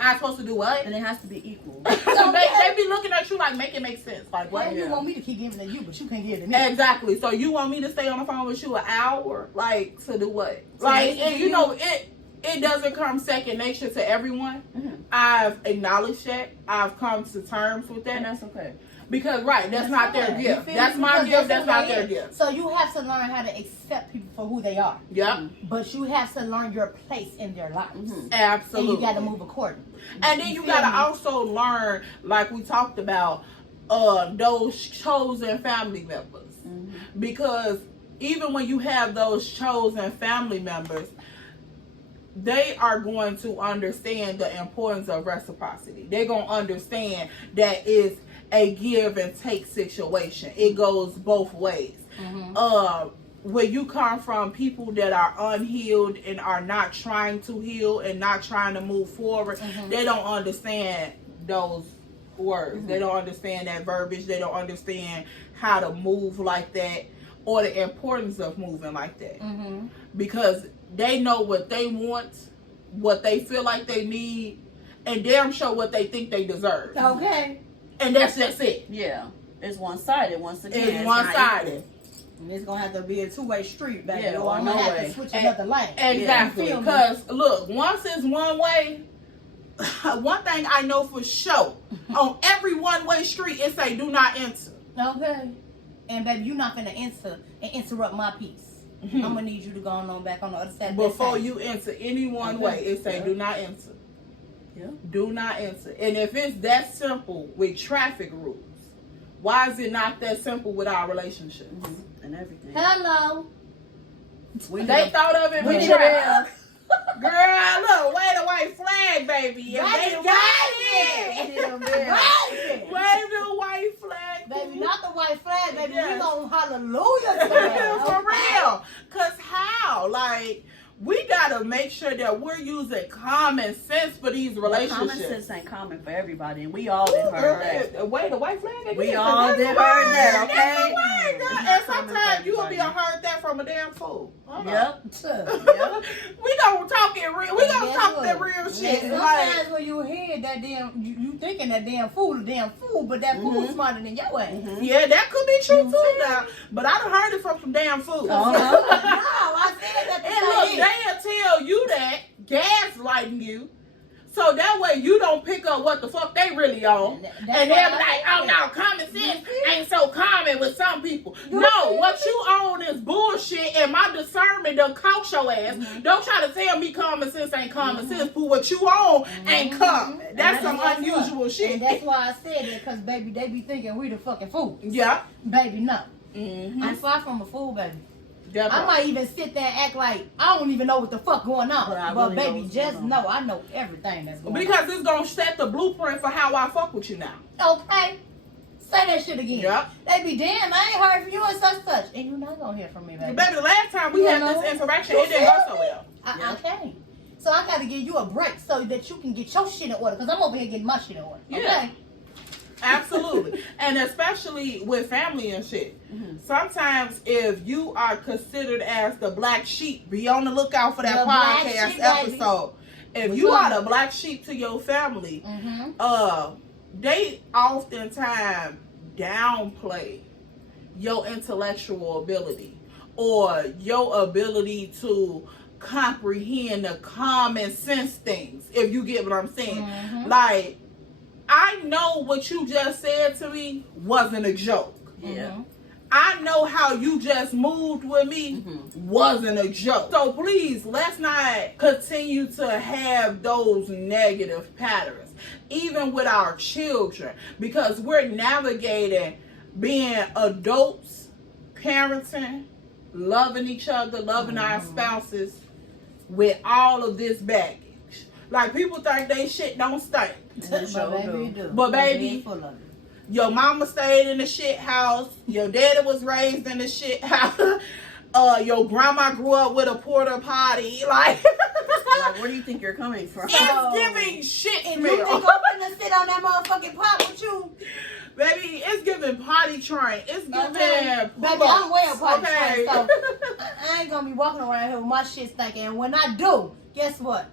I supposed to do what? And it has to be equal. So they be looking at you like, make it make sense. Like, what? Well, you want me to keep giving to you, but you can't give to me. Exactly. So you want me to stay on the phone with you an hour? Like, to do what? So Like, basically and you know, it doesn't come second nature to everyone. Mhm. I've acknowledged that. I've come to terms with And that. that's okay. Because, right, that's not their fine. gift. You feel That's me? my Because gift. That's who not they their is. gift. So you have to learn how to accept people for who they are. Yep. But you have to learn your place in their lives. Absolutely. And you got to move accordingly. And then you feel gotta me? also learn, like we talked about, those chosen family members. Because even when you have those chosen family members, they are going to understand the importance of reciprocity. They're going to understand that it's a give and take situation. It goes both ways. When you come from people that are unhealed and are not trying to heal and not trying to move forward, they don't understand those words. They don't understand that verbiage. They don't understand how to move like that or the importance of moving like that. Because they know what they want, what they feel like they need, and damn sure what they think they deserve. Okay. And that's just it. Yeah. It's one-sided once again. It's one-sided. And it's going to have to be a two-way street, baby. Yeah, or I'm no going to have way. to switch And- another lane. Exactly. You feel me? Because, look, once it's one way, one thing I know for sure, on every one-way street, it say do not enter. Okay. And baby, you're not going to enter and interrupt my peace. I'm going to need you to go on back on the other side. of that Before side. you enter any one way, it say do not enter. Yeah. Do not enter. And if it's that simple with traffic rules, why is it not that simple with our relationships? And everything. Hello. They thought of it We with need traffic. Girl, look, wave the white flag, baby. And Right, they got got it. Right. Wave the white flag. Baby, not the white flag, baby. Yes. We gonna hallelujah to that. For real. Cause how? Like, we gotta make sure that we're using common sense for these Well, relationships. common sense ain't common for everybody, and we all did heard that. Wait, the white flag again. We all did heard that, okay? That's the word, girl. It's And common for sometimes you will be everybody. heard that from a damn fool. Yep. We gonna talk it real. We gonna Guess talk what? that real shit. And Like, sometimes when you hear that damn, you thinking that damn fool, but that fool smarter than your ass. yeah, that could be true too now. But I done heard it from some damn fools. No, I said that to And look, say they'll tell you that, gaslighting you, so that way you don't pick up what the fuck they really on. That's And they'll be why like, I oh said no, common sense ain't so common with some people. No, what you own is bullshit, and my discernment done coach your ass. Don't try to tell me common sense ain't common sense, but what you own ain't common. That's some unusual shit. And that's why I said it, because baby, they be thinking we the fucking fool. Yeah. Baby, no. I'm far from a fool, baby. I might even sit there and act like I don't even know what the fuck going on. But really know baby, what's just going on. know I know everything that's going Because it's gonna set the blueprint for how I fuck with you now. on. Okay? Say that shit again. Yep. They be, damn, I ain't heard from you and such. And you're not going to hear from me, baby. Baby, the last time we had this interaction, it didn't go so well. I can't. So I got to give you a break so that you can get your shit in order. Because I'm over here getting my shit in order. Okay? Yeah. Absolutely. And especially with family and shit. Sometimes if you are considered as the black sheep, be on the lookout for that The black podcast sheep, episode. If Which you one? are the black sheep to your family, they oftentimes downplay your intellectual ability or your ability to comprehend the common sense things, if you get what I'm saying. Like, I know what you just said to me wasn't a joke. Yeah. I know how you just moved with me wasn't a joke. So please, let's not continue to have those negative patterns, even with our children, because we're navigating being adults, parenting, loving each other, loving our spouses with all of this baggage. Like, people think they shit don't stink. But baby, your mama stayed in the shit house. Your daddy was raised in the shit house. Your grandma grew up with a porta potty. Like, where do you think you're coming from? It's giving shit And smell. you think I'm gonna sit on that motherfucking pot with you? Baby, it's giving potty train. It's giving. Baby, I'm well potty trained, so Okay. I ain't gonna be walking around here with my shit stinking. And when I do, guess what?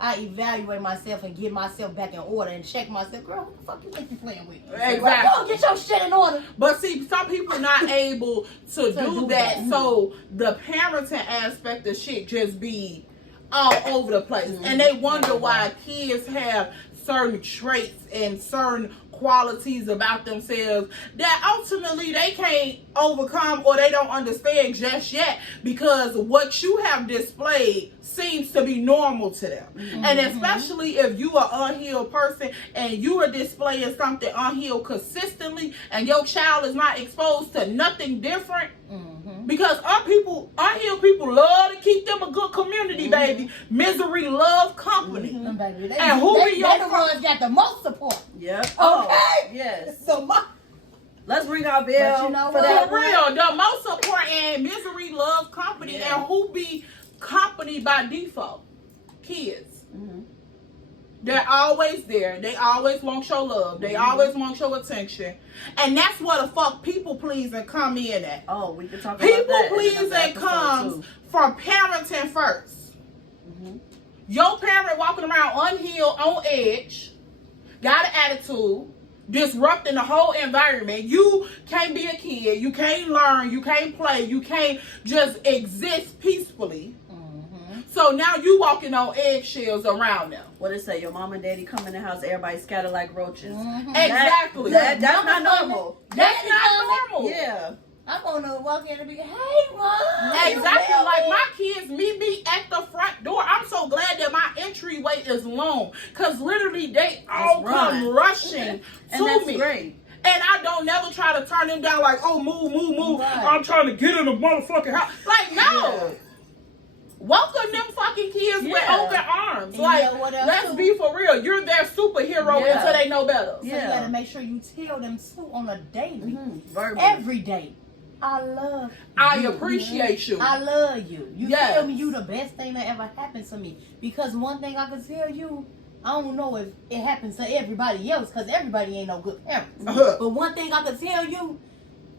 I evaluate myself and get myself back in order and check myself. Girl, who the fuck you think you playing with? Exactly. Go get your shit in order. But see, some people not able to do that. So the parenting aspect of shit just be all over the place. And they wonder why kids have certain traits and certain qualities about themselves that ultimately they can't overcome or they don't understand just yet, because what you have displayed seems to be normal to them. And especially if you are an unhealed person and you are displaying something unhealed consistently and your child is not exposed to nothing different, because unhealed people love to keep them a good community, baby. Misery love company. Baby, And who be your they the ones got the most support. Yep. Okay. Oh, yes. So Let's ring our bell But you know for what? that For real, the most support and misery love company. And who be company by default? Kids. They're always there. They always want your love. They always want your attention. And that's where the fuck people pleasing come in at. Oh, we can talk about that. People pleasing comes from parenting first. Your parent walking around unhealed, on edge, got an attitude, disrupting the whole environment. You can't be a kid. You can't learn. You can't play. You can't just exist peacefully. So now you walking on eggshells around them. What it say? Your mom and daddy come in the house, everybody scattered like roaches. Exactly. That's not normal. That's not normal. Yeah. I'm gonna walk in and be, hey, mom. Exactly. Like, my kids meet me at the front door. I'm so glad that my entryway is long, because literally they all come rushing And to that's me. great. And I don't never try to turn them down like, oh, move. Right. I'm trying to get in the motherfucking house. Like, no. Welcome them fucking kids with open arms. And like, you know what else let's too? be for real. You're their superhero until they know better. So you gotta make sure you tell them too on a daily, Verbally. every day. I love I you. appreciate you. I love you. You Yes. feel me? You the best thing that ever happened to me. Because one thing I can tell you, I don't know if it happens to everybody else, because everybody ain't no good parents. But one thing I can tell you,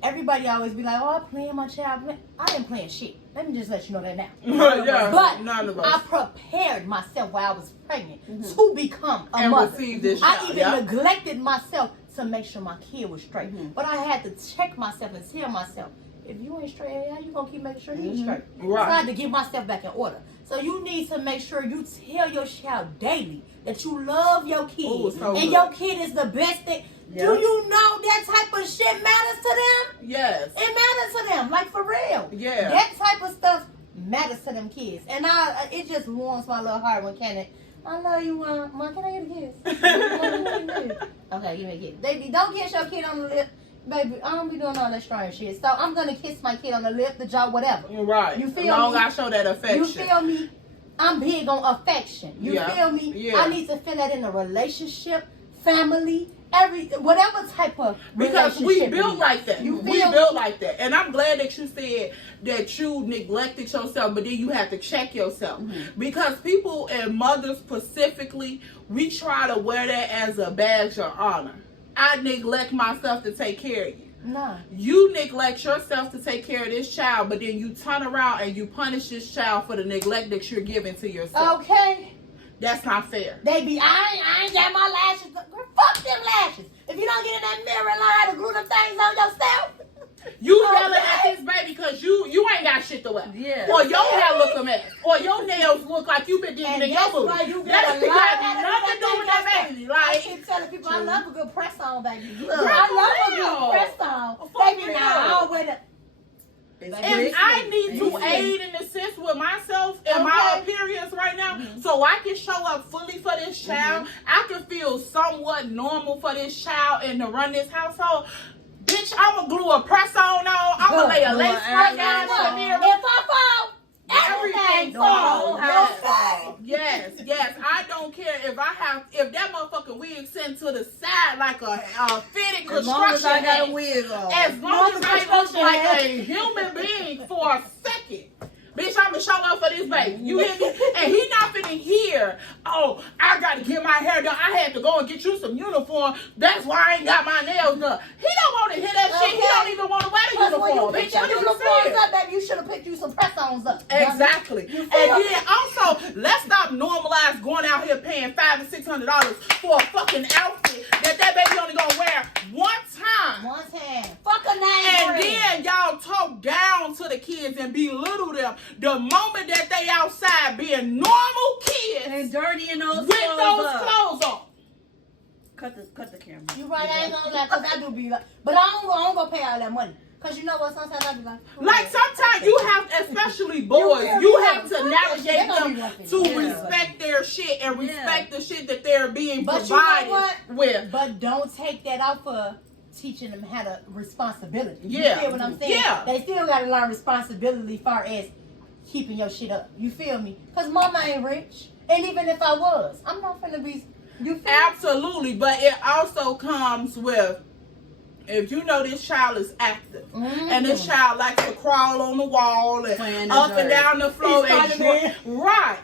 everybody always be like, oh, I'm playing my child. I ain't playing shit. Let me just let you know that now. Yeah, But none of us. I prepared myself while I was pregnant to become a And mother. receive this I child, even neglected myself to make sure my kid was straight. But I had to check myself and tell myself, if you ain't straight, how you gonna keep making sure he's straight? Right. So I had to get myself back in order. So you need to make sure you tell your child daily that you love your kid. Ooh, so and good. your kid is the best thing. Yeah. Do you know that type of shit matters to them? Yes. It matters to them, like for real. Yeah. That type of stuff matters to them kids. And it just warms my little heart when Cannon, I love you, Mom. Can I get a kiss? Okay, give me a kiss. Baby, don't kiss your kid on the lip. Baby, I don't be doing all that strange shit. So I'm going to kiss my kid on the lip, the jaw, whatever. Right. You feel Long me? I show that affection. You feel me? I'm big on affection. You feel me? Yeah. I need to feel that in a relationship, family, whatever type of Because we relationship built it is. like that. You We feel built me? like that. And I'm glad that you said that you neglected yourself, but then you have to check yourself. Because people and mothers specifically, we try to wear that as a badge of honor. I neglect myself to take care of you. No. You neglect yourself to take care of this child, but then you turn around and you punish this child for the neglect that you're giving to yourself. Okay. That's not fair. They be, I ain't got my lashes. Girl, fuck them lashes. If you don't get in that mirror and learn how to glue them things on yourself. You yelling at this baby because you ain't got shit to wear. Yeah. Or your hair look a mess. Or your nails look like you been digging And in your that's booty. why you That gotta ain't learn got how to nothing to do with that baby. I Like, keep telling people I love a good press on, baby. Look, I love a for good real. press on. For Baby, real. now I don't wear the... and I need to aid in the sense with myself and my appearance right now, so I can show up fully for this child. I can feel somewhat normal for this child and to run this household. Bitch, bitch, I'ma glue a press on. I'ma lay a lace front down to the mirror. If I fall, everything falls. Yes. I don't care if that motherfucking wig sent to the side like a fitted construction. As long as I got a wig on. As long as I look like a human being for a second. Bitch, I'm gonna show up for this baby. You hear me? And he not finna hear, oh, I gotta get my hair done. I had to go and get you some uniform. That's why I ain't got my nails done. He don't want to hear that shit. He don't even want to wear the uniform. Bitch, your uniforms up, baby, you should have picked you some press-ons up. Exactly. And then also, let's stop normalize going out here paying $500 to $600 for a fucking outfit that baby only gonna wear one time. Fuck a name. And then y'all talk down to the kids and belittle them the moment that they outside being normal kids and dirty in those with those clothes on. Cut the camera. You right, I ain't gonna lie, cause I do be like, but I don't go pay all that money. Cause you know what, sometimes I be like sometimes you have, especially boys, you have to navigate them to respect their shit and respect the shit that they're being provided with. But don't take that out for teaching them how to responsibility. You Yeah. feel what I'm saying? Yeah. They still gotta learn responsibility as far as keeping your shit up. You feel me? Cause mama ain't rich. And even if I was, I'm not finna be, you feel Absolutely, but it also comes with, if you know this child is active, and this child likes to crawl on the wall and up and down the floor and right.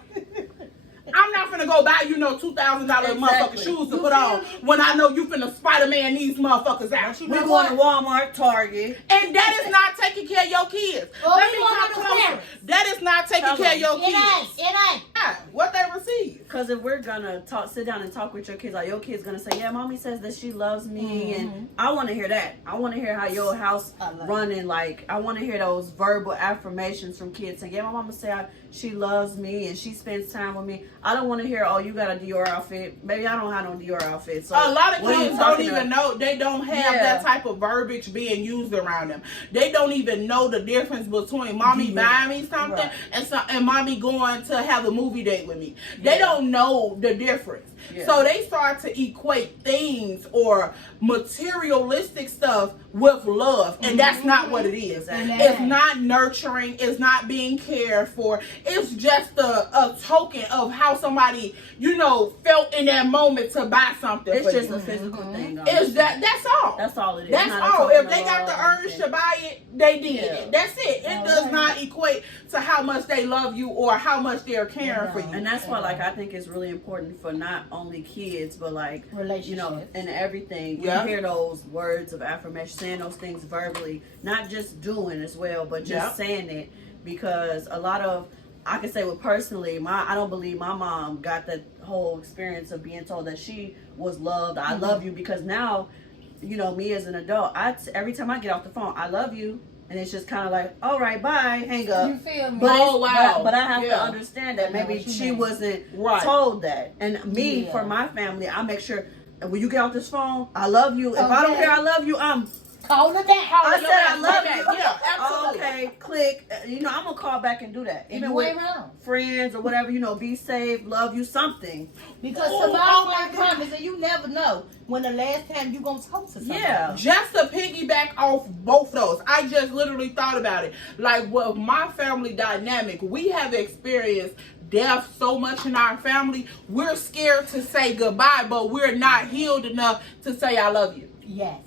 I'm not finna go buy you no $2,000 motherfucking shoes to put on when I know you finna Spider-Man these motherfuckers out. We going to Walmart, Target. And that is not taking care of your kids. Let me come closer. That is not taking care of your kids. It ain't. What they receive. Because if we're gonna sit down and talk with your kids, like your kid's gonna say, yeah, mommy says that she loves me, and I want to hear that. I want to hear how your house running. Like, I want to hear those verbal affirmations from kids saying, yeah, my mama say she loves me and she spends time with me. I don't want to hear, oh, you got a Dior outfit. Baby, I don't have no Dior outfit. So a lot of kids don't even know. They don't have that type of verbiage being used around them. They don't even know the difference between mommy buying me something and mommy going to have a movie date with me. They don't know the difference. So they start to equate things or materialistic stuff with love, and that's not what it is. It's not nurturing. It's not being cared for. It's just a token of how somebody, felt in that moment to buy something. It's just a physical thing. It's that's all. That's all it is. That's all. If they got the urge to buy it, they did it. That's it. It does not equate to how much they love you or how much they're caring for you. And that's why, I think it's really important for not only kids, but relationships, and everything. You hear those words of affirmation, saying those things verbally, not just doing as well, but just saying it. Because a lot of, I can say personally, I don't believe my mom got that whole experience of being told that she was loved. I love you, because now, me as an adult, every time I get off the phone, I love you. And it's just kind of like, all right, bye, hang up. You feel me? But I have to understand that maybe she wasn't told that. And me, for my family, I make sure, when you get off this phone, I love you. If I don't hear I love you, I'm call her back. I said I love you. Yeah, absolutely. Okay, click. I'm gonna call back and do that. Even with friends or whatever, be safe, love you, something. Because tomorrow might promise, and you never know when the last time you gonna talk to somebody. Yeah. Just to piggyback off both those, I just literally thought about it. Like, with my family dynamic, we have experienced death so much in our family. We're scared to say goodbye, but we're not healed enough to say I love you. Yes.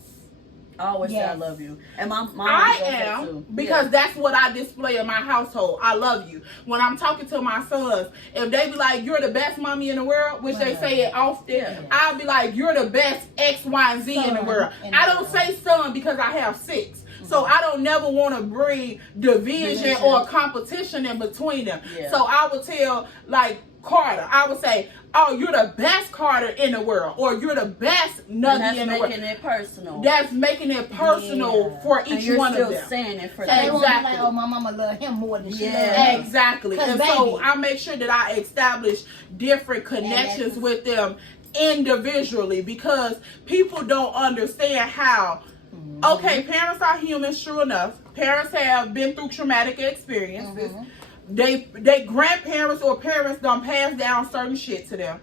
I always say I love you. And my mom am too. Because that's what I display in my household. I love you. When I'm talking to my sons, if they be like, you're the best mommy in the world, which they say it often, I'll be like, you're the best X, Y, and Z in the world. I don't say son because I have 6. So I don't never want to bring division or competition in between them. So I would tell, Carter, I would say, oh, you're the best Carter in the world, or you're the best Nuggie in the world. That's making it personal. That's making it personal for each one of them. You're still saying it for them. Exactly. Like, oh, my mama love him more than she loves me. Exactly. And so I make sure that I establish different connections with them individually, because people don't understand how, okay, parents are human, sure enough. Parents have been through traumatic experiences. They grandparents or parents done pass down certain shit to them.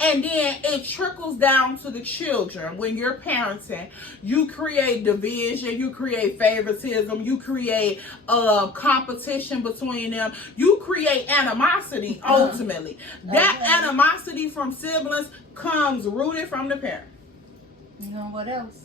And then it trickles down to the children. When you're parenting, you create division, you create favoritism, you create competition between them. You create animosity, ultimately. That animosity from siblings comes rooted from the parent. You know what else?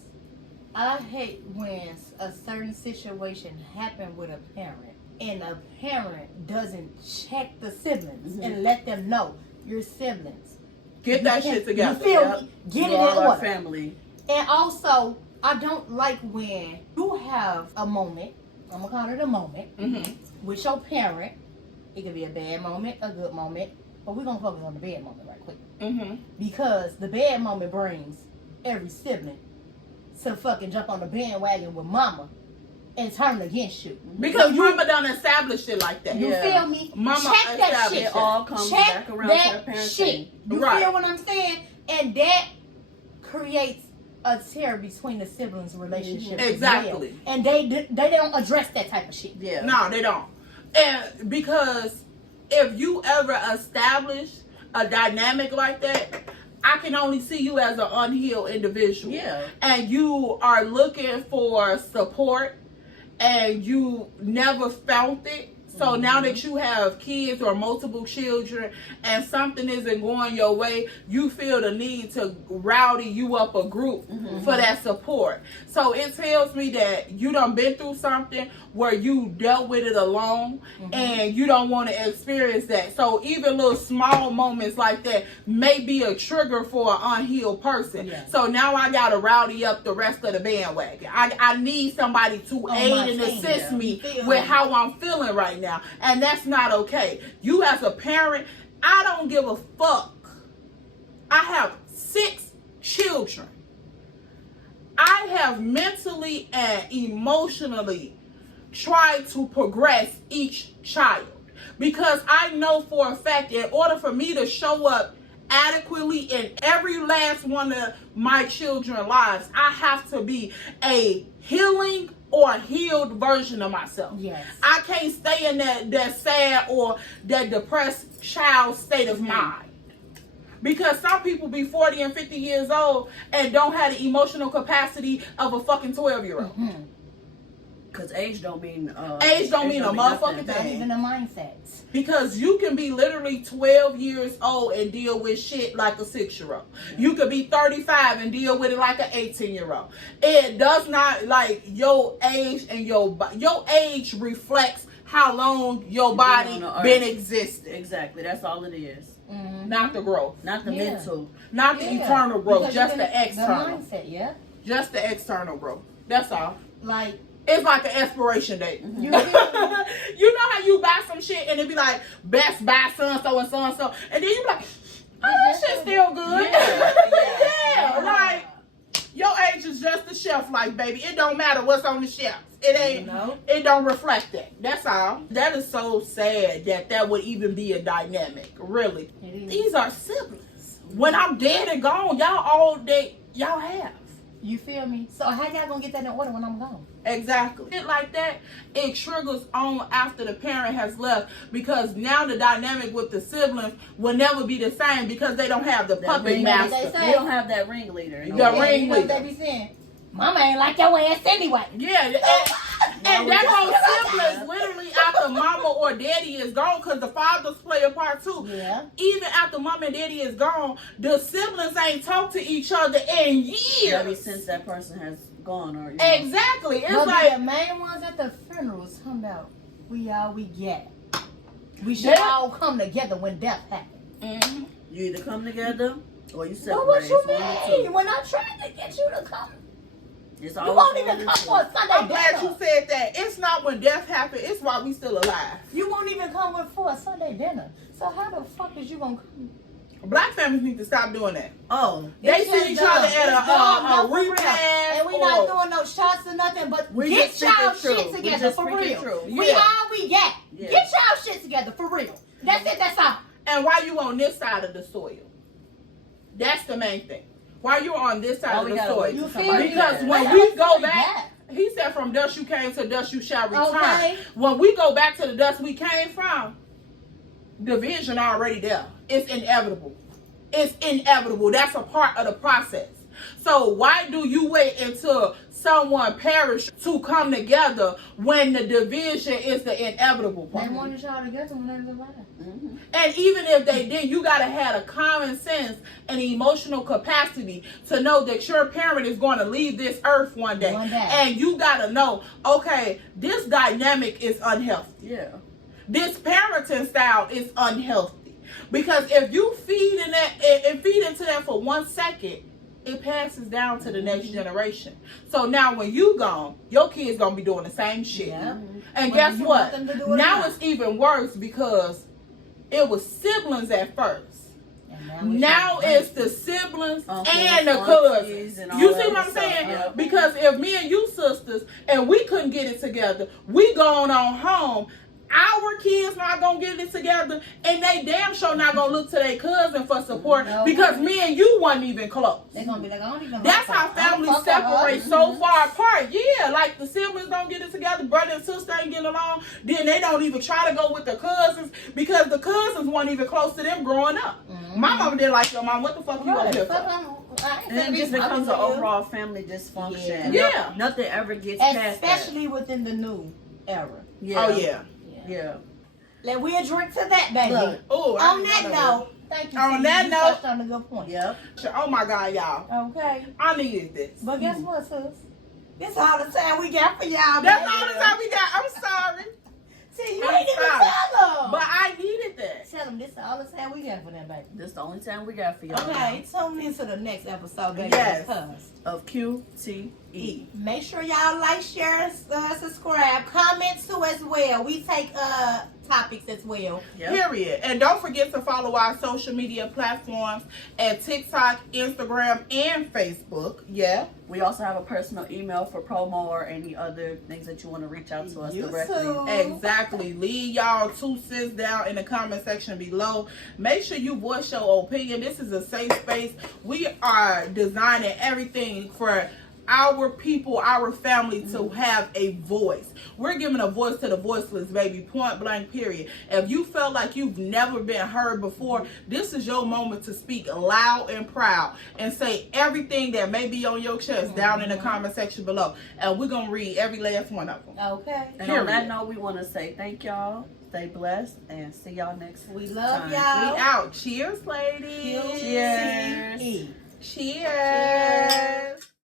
I hate when a certain situation happen with a parent and a parent doesn't check the siblings and let them know your siblings. Get that shit together. You feel me? Get it in order. Family. And also, I don't like when you have a moment, I'm going to call it a moment, with your parent. It could be a bad moment, a good moment, but we're going to focus on the bad moment right quick. Because the bad moment brings every sibling to fucking jump on the bandwagon with mama and turn against you. Because mama done established it like that. You feel me? Mama check that shit. It all comes back around to the parents. Shit. You feel what I'm saying? And that creates a tear between the siblings' relationship. Exactly. Well. And they don't address that type of shit. Yeah. No, they don't. And because if you ever establish a dynamic like that, I can only see you as an unhealed individual. Yeah. And you are looking for support and you never felt it. So now that you have kids or multiple children and something isn't going your way, you feel the need to rowdy you up a group for that support. So it tells me that you done been through something where you dealt with it alone and you don't want to experience that. So even little small moments like that may be a trigger for an unhealed person. Yeah. So now I got to rowdy up the rest of the bandwagon. I need somebody to aid and assist me with how I'm feeling right now. And that's not okay. You as a parent, I don't give a fuck. I have 6 children. I have mentally and emotionally tried to progress each child. Because I know for a fact, in order for me to show up adequately in every last one of my children's lives, I have to be a healing or healed version of myself. Yes. I can't stay in that sad or that depressed child state of mind. Because some people be 40 and 50 years old and don't have the emotional capacity of a fucking 12-year-old. Because age don't mean a motherfucking thing. Not even a mindset. Because you can be literally 12 years old and deal with shit like a 6-year-old. You could be 35 and deal with it like an 18-year-old. It does not, like, your age and your age reflects how long your body been existing. Exactly. That's all it is. Not the growth. Not the mental. Not the eternal growth. Because just the external. The mindset, Just the external growth. That's all. Like, it's like an expiration date. You know how you buy some shit and it be like Best Buy so-and-so and so-and-so. And then you be like, oh, that shit's still good. Yeah. Like, your age is just the shelf life, baby. It don't matter what's on the shelf. It ain't, it don't reflect that. That's all. That is so sad that would even be a dynamic. Really. These are siblings. When I'm dead and gone, y'all have. You feel me? So how y'all gonna get that in order when I'm gone? Exactly. Shit like that, it triggers on after the parent has left, because now the dynamic with the siblings will never be the same because they don't have the puppet master. They don't have that ringleader. The ringleader. They be saying, Mama ain't like your ass anyway. Yeah. And that whole siblings literally after mama or daddy is gone, because the fathers play a part too. Yeah. Even after mama and daddy is gone, the siblings ain't talked to each other in years. Maybe since that person has gone, or exactly. It's but like the main ones at the funerals come out. We all we get. We should all come together when death happens. You either come together or you separate. But what you mean? When I tried to get you to come. You won't even come for a Sunday I'm glad you said that. It's not when death happens, it's while we still alive. You won't even come for a Sunday dinner. So how the fuck is you gonna come? Black families need to stop doing that. Oh. They see each other at a repast. And we not doing no shots or nothing, but get y'all shit together for real. We all we get. Get y'all shit together for real. That's it, that's all. And why you on this side of the soil? That's the main thing. Why you on this side of the soil? You feel me? Because when we go back, he said from dust you came to dust you shall return. Okay. When we go back to the dust we came from, division already there. It's inevitable. It's inevitable. That's a part of the process. So why do you wait until someone perish to come together when the division is the inevitable part? They wanted y'all together when they was alive. Mm-hmm. And even if they did, you gotta have a common sense and emotional capacity to know that your parent is going to leave this earth one day. And you gotta know, okay, this dynamic is unhealthy. Yeah. This parenting style is unhealthy. Because if you feed into that for 1 second, it passes down to the next generation. So now when you gone, your kids gonna be doing the same shit. Yeah. And guess what? Now it's even worse because it was siblings at first. Now it's the siblings and the cousins. You see what I'm saying? Yeah. Because if me and you sisters and we couldn't get it together, we going on home. Our kids not gonna get it together, and they damn sure not gonna look to their cousin for support because me and you wasn't even close. They're gonna be like, I don't even. That's how families separate so far apart. Yeah, like the siblings don't get it together, brother and sister ain't getting along. Then they don't even try to go with the cousins because the cousins weren't even close to them growing up. My mama didn't like your mom. What the fuck you over here for? And it just becomes an overall family dysfunction. Yeah. Nothing ever gets past that. Especially within the new era. Yeah. Oh yeah. Yeah. We'll drink to that, baby. Look, on that note, thank you. On that note, touched on a good point. Yep. Oh my God, y'all. Okay. I needed this. But guess what, sis? This all the time we got for y'all. That's all the time we got. I'm sorry. See, you ain't even tell them. But I needed that. Tell them this is all the time we got for them, baby. This is the only time we got for y'all. Okay, tune into the next episode, baby. Yes. Of Q.T.E. Make sure y'all like, share, subscribe, comment too as well. We take topics as well. Yep. Period. And don't forget to follow our social media platforms at TikTok, Instagram, and Facebook. Yeah. We also have a personal email for promo or any other things that you want to reach out to us directly. Too. Exactly. Leave y'all 2 cents down in the comment section below. Make sure you voice your opinion. This is a safe space. We are designing everything for our people, our family to have a voice. We're giving a voice to the voiceless, baby. Point blank, period. If you felt like you've never been heard before, this is your moment to speak loud and proud and say everything that may be on your chest down in the comment section below. And we're going to read every last one of them. Okay. And on that note, we want to say thank y'all. Stay blessed and see y'all next We love time. y'all. We out. Cheers, ladies. Cheers. Cheers.